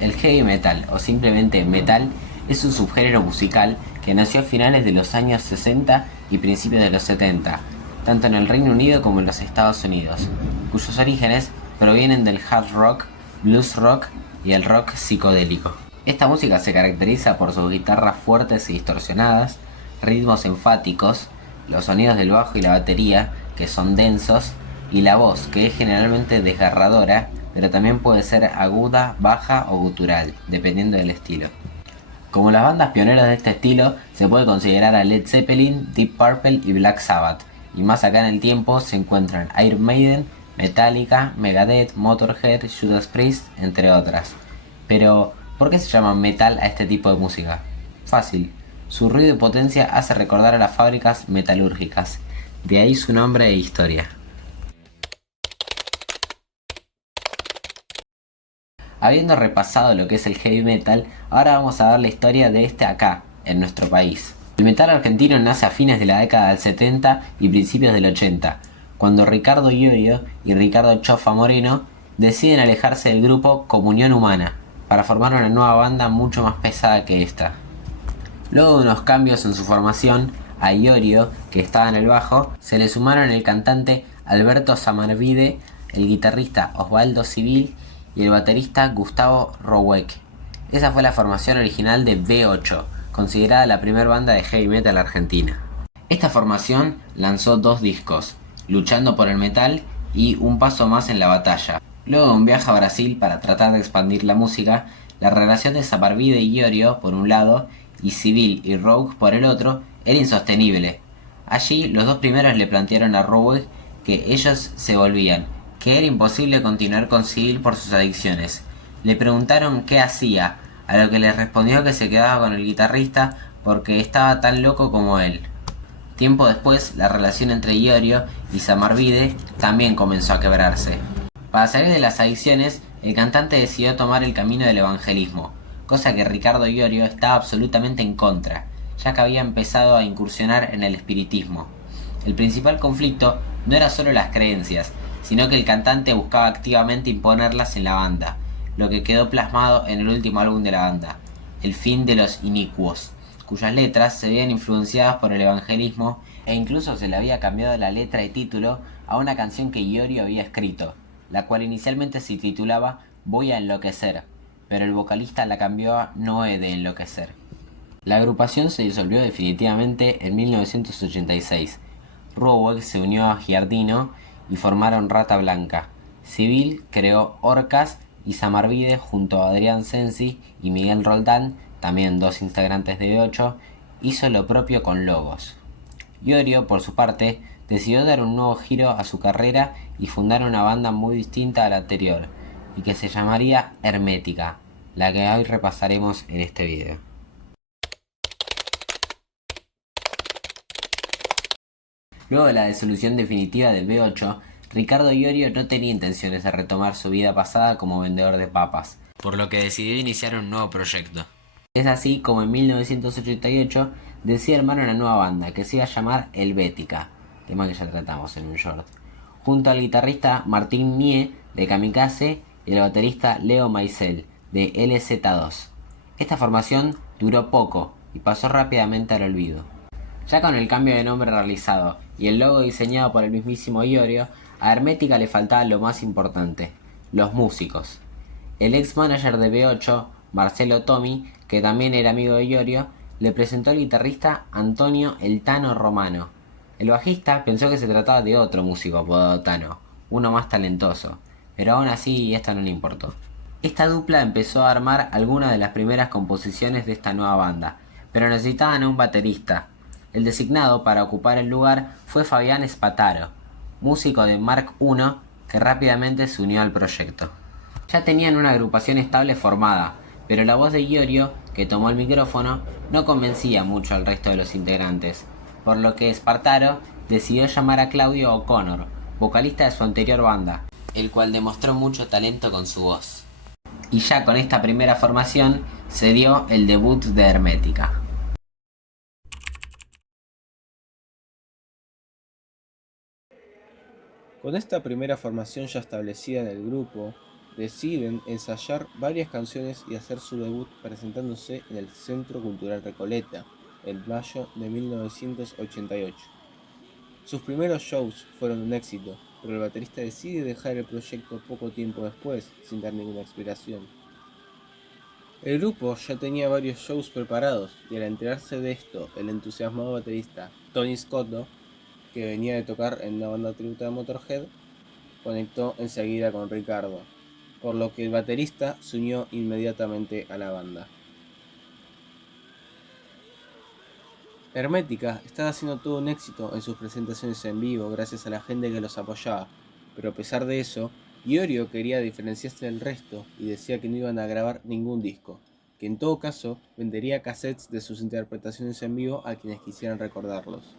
El heavy metal, o simplemente metal, es un subgénero musical que nació a finales de los años 60 y principios de los 70, tanto en el Reino Unido como en los Estados Unidos, cuyos orígenes provienen del hard rock, blues rock y el rock psicodélico. Esta música se caracteriza por sus guitarras fuertes y distorsionadas, ritmos enfáticos, los sonidos del bajo y la batería, que son densos, y la voz, que es generalmente desgarradora, pero también puede ser aguda, baja o gutural, dependiendo del estilo. Como las bandas pioneras de este estilo, se puede considerar a Led Zeppelin, Deep Purple y Black Sabbath, y más acá en el tiempo se encuentran Iron Maiden, Metallica, Megadeth, Motorhead, Judas Priest, entre otras. Pero, ¿por qué se llama metal a este tipo de música? Fácil, su ruido y potencia hace recordar a las fábricas metalúrgicas, de ahí su nombre e historia. Habiendo repasado lo que es el heavy metal, ahora vamos a ver la historia de este acá, en nuestro país. El metal argentino nace a fines de la década del 70 y principios del 80, cuando Ricardo Iorio y Ricardo Chofa Moreno deciden alejarse del grupo Comunión Humana, para formar una nueva banda mucho más pesada que esta. Luego de unos cambios en su formación, a Iorio, que estaba en el bajo, se le sumaron el cantante Alberto Samarvide, el guitarrista Osvaldo Civil y el baterista Gustavo Roweck. Esa fue la formación original de B8, considerada la primera banda de heavy metal argentina. Esta formación lanzó dos discos, Luchando por el Metal y Un Paso Más en la Batalla. Luego de un viaje a Brasil para tratar de expandir la música, la relación de Samarvide y Iorio por un lado y Civil y Rogue por el otro era insostenible. Allí los dos primeros le plantearon a Rogue que ellos se volvían, que era imposible continuar con Civil por sus adicciones. Le preguntaron qué hacía, a lo que les respondió que se quedaba con el guitarrista porque estaba tan loco como él. Tiempo después, la relación entre Iorio y Samarvide también comenzó a quebrarse. Para salir de las adicciones, el cantante decidió tomar el camino del evangelismo, cosa que Ricardo Iorio estaba absolutamente en contra, ya que había empezado a incursionar en el espiritismo. El principal conflicto no era solo las creencias, sino que el cantante buscaba activamente imponerlas en la banda, lo que quedó plasmado en el último álbum de la banda, El fin de los inicuos, cuyas letras se veían influenciadas por el evangelismo e incluso se le había cambiado la letra y título a una canción que Iorio había escrito, la cual inicialmente se titulaba Voy a enloquecer, pero el vocalista la cambió a No he de enloquecer. La agrupación se disolvió definitivamente en 1986. Roweck se unió a Giardino y formaron Rata Blanca. Civil creó Orcas y Samarvide junto a Adrián Sensi y Miguel Roldán, también dos integrantes de B8, hizo lo propio con Logos. Iorio, por su parte, decidió dar un nuevo giro a su carrera y fundar una banda muy distinta a la anterior, y que se llamaría Hermética, la que hoy repasaremos en este video. Luego de la disolución definitiva del B8, Ricardo Iorio no tenía intenciones de retomar su vida pasada como vendedor de papas, por lo que decidió iniciar un nuevo proyecto. Es así como en 1988 decide armar una nueva banda que se iba a llamar Helvética, tema que ya tratamos en un short, junto al guitarrista Martín Nie de Kamikaze y el baterista Leo Maisel de LZ2. Esta formación duró poco y pasó rápidamente al olvido. Ya con el cambio de nombre realizado y el logo diseñado por el mismísimo Iorio, a Hermética le faltaba lo más importante, los músicos. El ex manager de B8, Marcelo Tomi, que también era amigo de Iorio, le presentó al guitarrista Antonio El Tano Romano. El bajista pensó que se trataba de otro músico apodado Tano, uno más talentoso, pero aún así esto no le importó. Esta dupla empezó a armar algunas de las primeras composiciones de esta nueva banda, pero necesitaban a un baterista. El designado para ocupar el lugar fue Fabián Spataro, músico de Mark I que rápidamente se unió al proyecto. Ya tenían una agrupación estable formada, pero la voz de Iorio, que tomó el micrófono, no convencía mucho al resto de los integrantes, por lo que Spartaro decidió llamar a Claudio O'Connor, vocalista de su anterior banda, el cual demostró mucho talento con su voz. Y ya con esta primera formación se dio el debut de Hermética. Con esta primera formación ya establecida en el grupo, deciden ensayar varias canciones y hacer su debut presentándose en el Centro Cultural Recoleta, en mayo de 1988. Sus primeros shows fueron un éxito, pero el baterista decide dejar el proyecto poco tiempo después, sin dar ninguna explicación. El grupo ya tenía varios shows preparados, y al enterarse de esto, el entusiasmado baterista Tony Scotto, que venía de tocar en una banda tributa de Motorhead, conectó enseguida con Ricardo, por lo que el baterista se unió inmediatamente a la banda. Hermética estaba haciendo todo un éxito en sus presentaciones en vivo gracias a la gente que los apoyaba, pero a pesar de eso, Iorio quería diferenciarse del resto y decía que no iban a grabar ningún disco, que en todo caso vendería cassettes de sus interpretaciones en vivo a quienes quisieran recordarlos.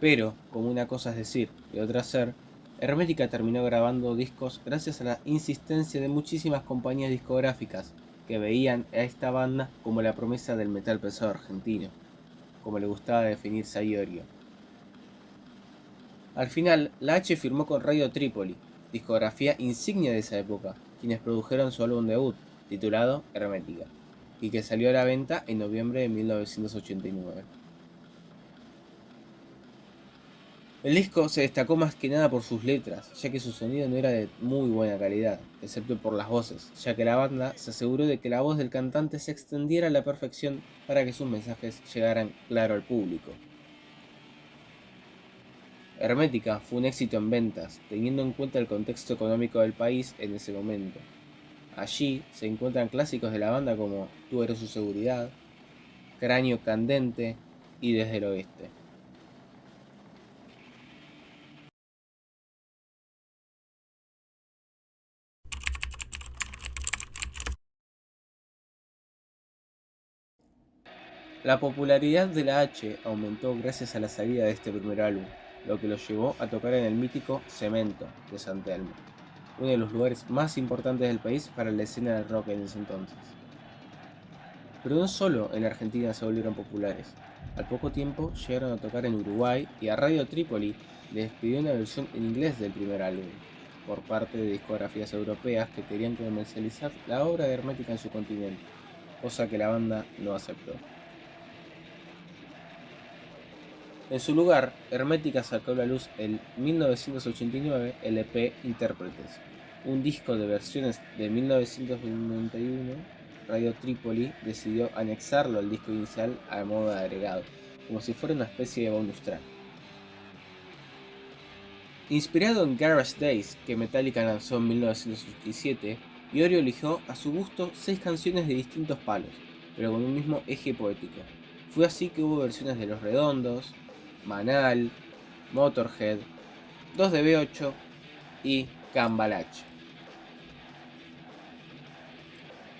Pero, como una cosa es decir y otra hacer, Hermética terminó grabando discos gracias a la insistencia de muchísimas compañías discográficas que veían a esta banda como la promesa del metal pesado argentino, como le gustaba definirse a Iorio. Al final, la H firmó con Radio Trípoli, discografía insignia de esa época, quienes produjeron su álbum debut, titulado Hermética, y que salió a la venta en noviembre de 1989. El disco se destacó más que nada por sus letras, ya que su sonido no era de muy buena calidad, excepto por las voces, ya que la banda se aseguró de que la voz del cantante se extendiera a la perfección para que sus mensajes llegaran claro al público. Hermética fue un éxito en ventas, teniendo en cuenta el contexto económico del país en ese momento. Allí se encuentran clásicos de la banda como Tú eres su seguridad, Cráneo Candente y Desde el Oeste. La popularidad de la H aumentó gracias a la salida de este primer álbum, lo que lo llevó a tocar en el mítico Cemento de San Telmo, uno de los lugares más importantes del país para la escena del rock en ese entonces. Pero no solo en Argentina se volvieron populares. Al poco tiempo llegaron a tocar en Uruguay y a Radio Trípoli les pidió una versión en inglés del primer álbum, por parte de discografías europeas que querían comercializar la obra de Hermética en su continente, cosa que la banda no aceptó. En su lugar, Hermética sacó a la luz en 1989 el EP Intérpretes, un disco de versiones de 1991. Radio Trípoli decidió anexarlo al disco inicial a modo de agregado, como si fuera una especie de bonus track. Inspirado en Garage Days, que Metallica lanzó en 1987, Iorio eligió a su gusto 6 canciones de distintos palos, pero con un mismo eje poético. Fue así que hubo versiones de Los Redondos, Manal, Motorhead, 2 de B8 y Cambalache.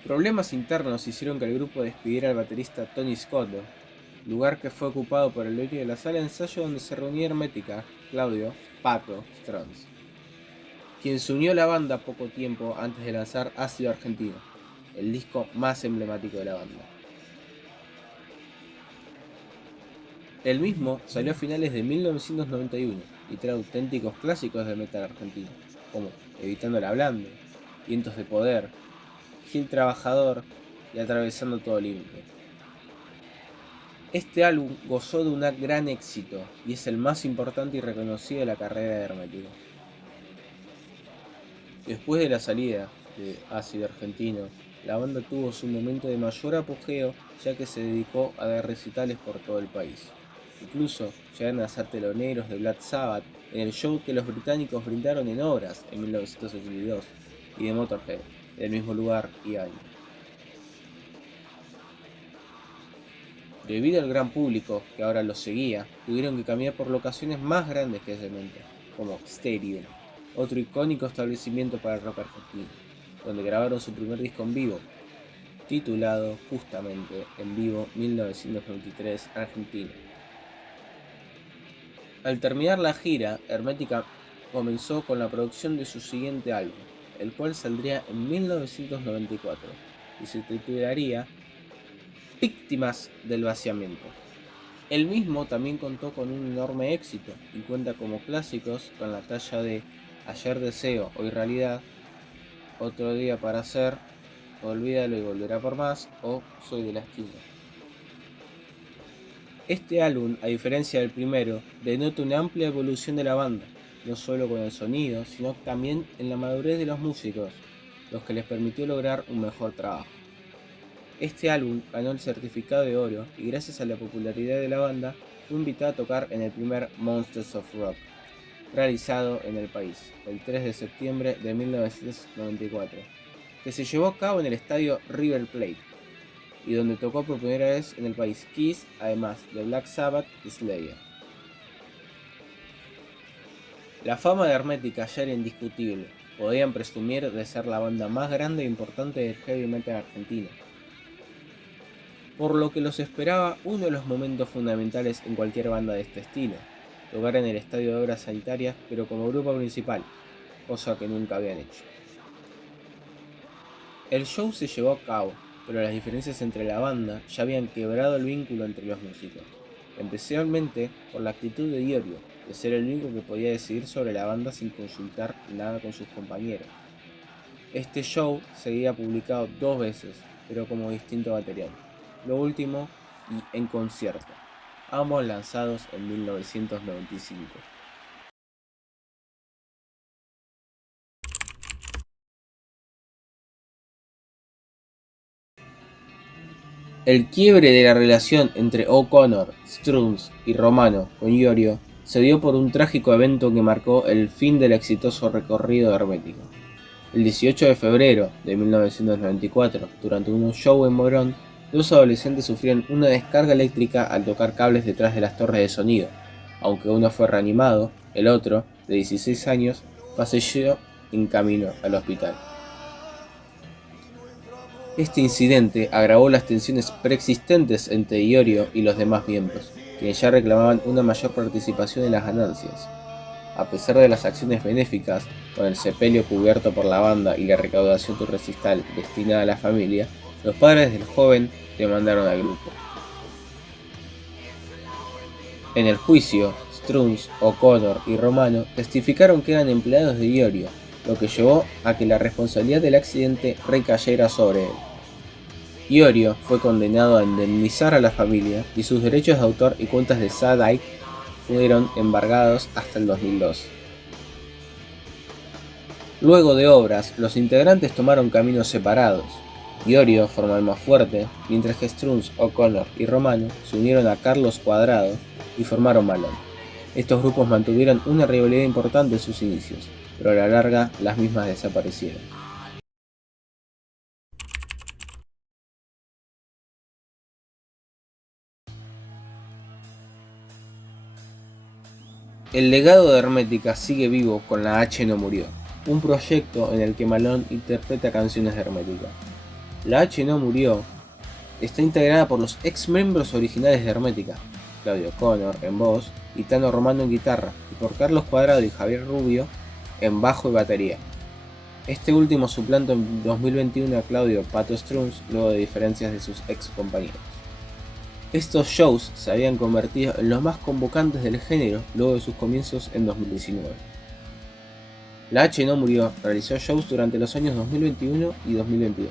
Problemas internos hicieron que el grupo despidiera al baterista Tony Scotto, lugar que fue ocupado por el dueño de la sala de ensayo donde se reunía Hermética, Claudio Pato Strons, quien se unió a la banda poco tiempo antes de lanzar Ácido Argentino, el disco más emblemático de la banda. El mismo salió a finales de 1991 y trae auténticos clásicos del metal argentino, como Evitando la Blande, Vientos de Poder, Gil Trabajador y Atravesando todo límite. Este álbum gozó de un gran éxito y es el más importante y reconocido de la carrera de Hermético. Después de la salida de Ácido Argentino, la banda tuvo su momento de mayor apogeo ya que se dedicó a dar recitales por todo el país. Incluso llegaron a ser teloneros de Black Sabbath en el show que los británicos brindaron en Obras en 1982 y de Motorhead, en el mismo lugar y año. Debido al gran público que ahora los seguía, tuvieron que caminar por locaciones más grandes que Cemento, como Stadium, otro icónico establecimiento para el rock argentino, donde grabaron su primer disco en vivo, titulado justamente En Vivo 1993 Argentina. Al terminar la gira, Hermética comenzó con la producción de su siguiente álbum, el cual saldría en 1994 y se titularía Víctimas del Vaciamiento. El mismo también contó con un enorme éxito y cuenta como clásicos con la talla de Ayer deseo, hoy realidad, otro día para hacer, olvídalo y volverá por más, o soy de la esquina. Este álbum, a diferencia del primero, denota una amplia evolución de la banda, no solo con el sonido, sino también en la madurez de los músicos, los que les permitió lograr un mejor trabajo. Este álbum ganó el certificado de oro y gracias a la popularidad de la banda fue invitado a tocar en el primer Monsters of Rock, realizado en el país, el 3 de septiembre de 1994, que se llevó a cabo en el estadio River Plate, y donde tocó por primera vez en el país Kiss, además de Black Sabbath y Slayer. La fama de Hermética ya era indiscutible, podían presumir de ser la banda más grande e importante del heavy metal argentino, por lo que los esperaba uno de los momentos fundamentales en cualquier banda de este estilo, tocar en el estadio de obras sanitarias pero como grupo principal, cosa que nunca habían hecho. El show se llevó a cabo, pero las diferencias entre la banda ya habían quebrado el vínculo entre los músicos, especialmente por la actitud de Iorio, de ser el único que podía decidir sobre la banda sin consultar nada con sus compañeros. Este show sería publicado 2 veces, pero como distinto material, lo último y en concierto, ambos lanzados en 1995. El quiebre de la relación entre O'Connor, Strunz y Romano con Iorio se dio por un trágico evento que marcó el fin del exitoso recorrido de Hermética. El 18 de febrero de 1994, durante un show en Morón, 2 adolescentes sufrieron una descarga eléctrica al tocar cables detrás de las torres de sonido. Aunque uno fue reanimado, el otro, de 16 años, falleció en camino al hospital. Este incidente agravó las tensiones preexistentes entre Iorio y los demás miembros, quienes ya reclamaban una mayor participación en las ganancias. A pesar de las acciones benéficas, con el sepelio cubierto por la banda y la recaudación de recital destinada a la familia, los padres del joven demandaron al grupo. En el juicio, Strunz, O'Connor y Romano testificaron que eran empleados de Iorio, lo que llevó a que la responsabilidad del accidente recayera sobre él. Iorio fue condenado a indemnizar a la familia y sus derechos de autor y cuentas de Sadike fueron embargados hasta el 2002. Luego de obras, los integrantes tomaron caminos separados. Iorio formó el más fuerte, mientras que Strunz, O'Connor y Romano se unieron a Carlos Cuadrado y formaron Malón. Estos grupos mantuvieron una rivalidad importante en sus inicios, pero a la larga las mismas desaparecieron. El legado de Hermética sigue vivo con La H no murió, un proyecto en el que Malón interpreta canciones de Hermética. La H no murió está integrada por los ex miembros originales de Hermética, Claudio O'Connor en voz y Tano Romano en guitarra, y por Carlos Cuadrado y Javier Rubio en bajo y batería. Este último suplantó en 2021 a Claudio Pato Strunz luego de diferencias de sus ex compañeros. Estos shows se habían convertido en los más convocantes del género luego de sus comienzos en 2019. La H no murió realizó shows durante los años 2021 y 2022,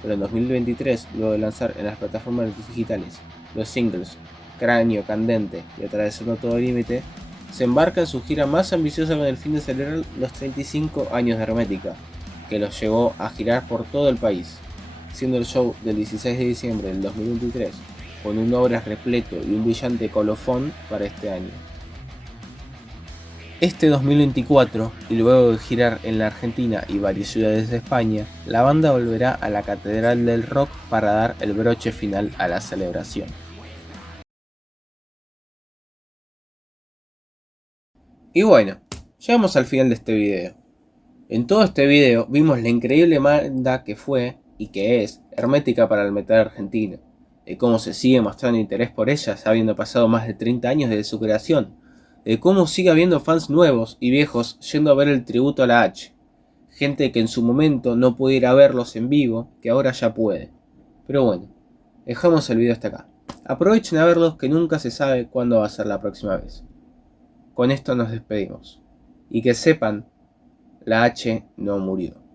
pero en 2023, luego de lanzar en las plataformas digitales los singles Cráneo Candente y Atravesando Todo Límite, se embarca en su gira más ambiciosa con el fin de celebrar los 35 años de Hermética, que los llevó a girar por todo el país, siendo el show del 16 de diciembre del 2023 con un obras repleto y un brillante colofón para este año. Este 2024, y luego de girar en la Argentina y varias ciudades de España, la banda volverá a la Catedral del Rock para dar el broche final a la celebración. Y bueno, llegamos al final de este video. En todo este video vimos la increíble banda que fue y que es Hermética para el metal argentino, de cómo se sigue mostrando interés por ella habiendo pasado más de 30 años desde su creación, de cómo sigue habiendo fans nuevos y viejos yendo a ver el tributo a la H, gente que en su momento no pudo ir a verlos en vivo, que ahora ya puede. Pero bueno, dejamos el video hasta acá. Aprovechen a verlos, que nunca se sabe cuándo va a ser la próxima vez. Con esto nos despedimos, y que sepan La H no murió.